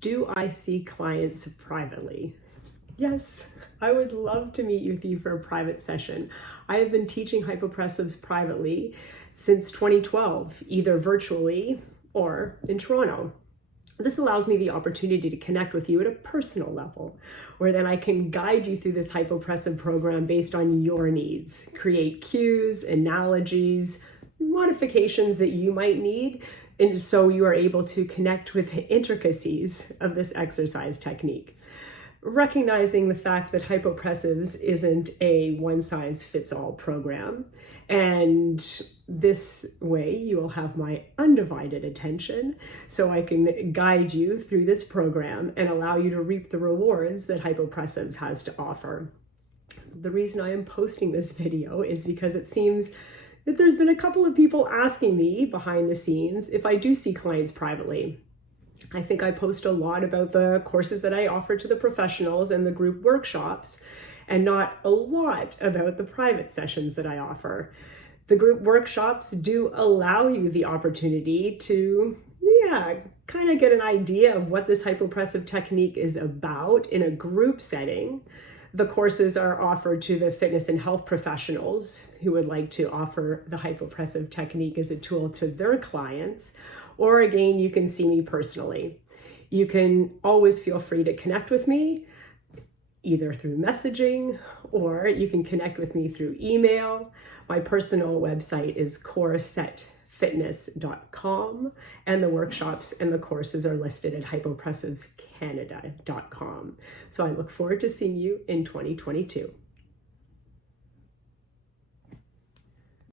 Do I see clients privately? Yes, I would love to meet with you for a private session. I have been teaching hypopressives privately since 2012, either virtually or in Toronto. This allows me the opportunity to connect with you at a personal level, where then I can guide you through this hypopressive program based on your needs, create cues, analogies, modifications that you might need, and so you are able to connect with the intricacies of this exercise technique. Recognizing the fact that hypopressives isn't a one-size-fits-all program, and this way you will have my undivided attention so I can guide you through this program and allow you to reap the rewards that hypopressives has to offer. The reason I am posting this video is because it seems that there's been a couple of people asking me behind the scenes if I do see clients privately. I think I post a lot about the courses that I offer to the professionals and the group workshops, and not a lot about the private sessions that I offer. The group workshops do allow you the opportunity to, kind of get an idea of what this hypopressive technique is about in a group setting. The courses are offered to the fitness and health professionals who would like to offer the hypopressive technique as a tool to their clients. Or again, you can see me personally. You can always feel free to connect with me, either through messaging, or you can connect with me through email. My personal website is coresetfitness.com, and the workshops and the courses are listed at hypopressivescanada.com. So I look forward to seeing you in 2022.